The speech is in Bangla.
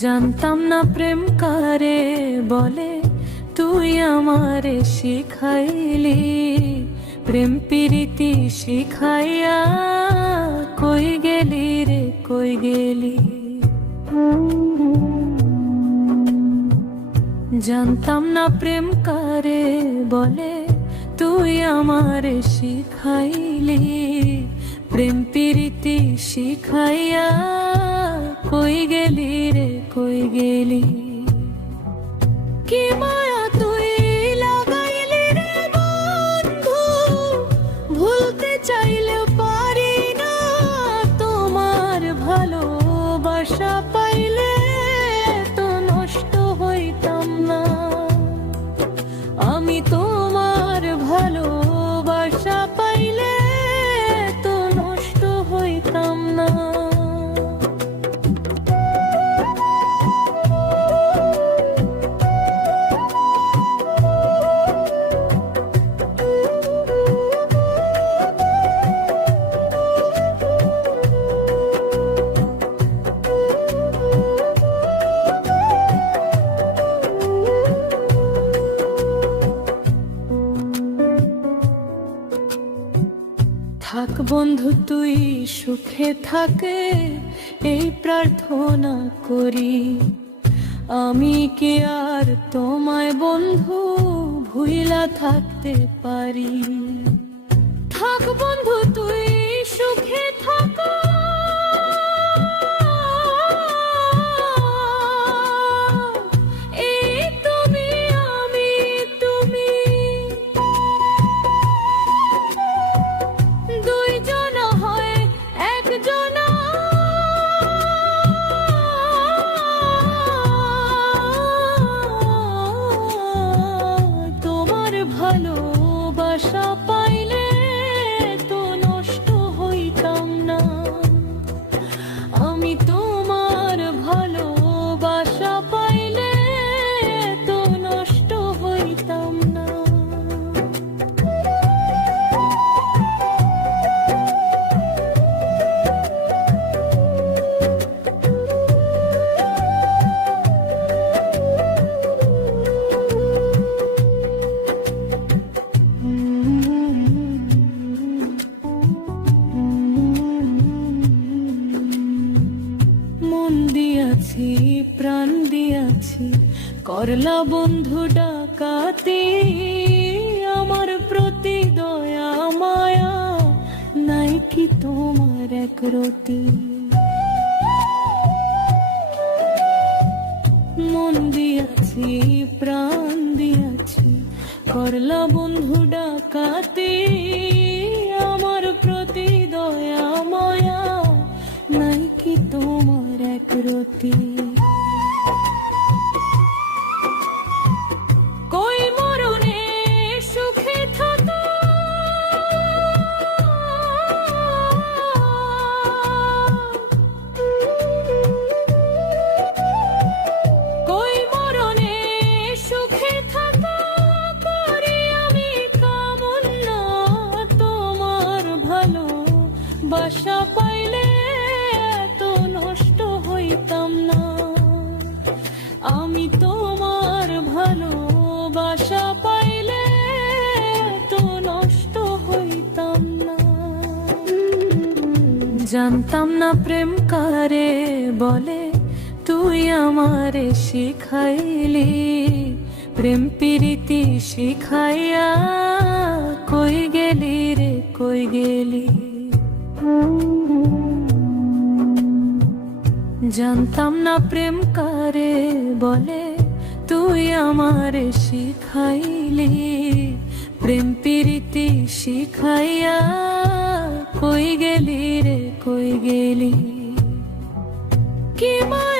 জানতাম না প্রেম কারে বলে, তুই আমারে শিখাইলি। প্রেম প্রীতি শিখাইয়া কই গেলি রে কই গেলি। জানতাম না প্রেম কারে বলে, তুই আমারে শিখাইলি। প্রেম প্রীতি শিখাইয়া কই গেলি রে কই গেলি। কি মায়া তুই লাগাইলি রে বন্ধু, ভুলতে চাইলেও পারি না। তোমার ভালোবাসা পাইলে তো নষ্ট হইতাম না। আমি তোমার ভালোবাসা পাইলে তো নষ্ট হইতাম না। থাক বন্ধু তুই সুখে থাকে, এই প্রার্থনা করি। আমি কি আর তোমায় বন্ধু ভুইলা থাকতে পারি। থাক বন্ধু তুই সুখে থাকো, এই তুমি আমি তুমি, দুইজন হয় একজনা। তোমার ভালোবাসা পাইলে তো নষ্ট হইতাম না। আমি তোমার ভালোবাসা পাইলে তো নষ্ট হইতাম না। মন দিয়াছি প্রাণ দিয়াছি, করলা বন্ধু ডাকাতি। আমার প্রতি দয়া মায়া নাই কি তোমার এক রতি। মন দিয়াছি প্রাণ দিয়াছি, করলা বন্ধু ডাকাতি। আমার প্রতি দয়া মায়া নাই কি তোমার এক রতি। কই মরণে সুখে থাকো, কই মরণে সুখে থাকো, করি আমি কামনা। তোমার ভালোবাসা পাইলে তো নষ্ট হইতাম না। আমি তোমার ভালোবাসা পাইলে তো নষ্ট হইতাম না। জানতাম না প্রেম কারে বলে, তুই আমারে শিখাইলি। প্রেম প্রীতি শিখাইয়া কই গেলি রে কই গেলি। জানতাম না প্রেম কারে বলে, তুই আমারে শিখাইলি। প্রেম প্রীতি শিখাইয়া কই গেলি রে কই গেলি। কি মায়া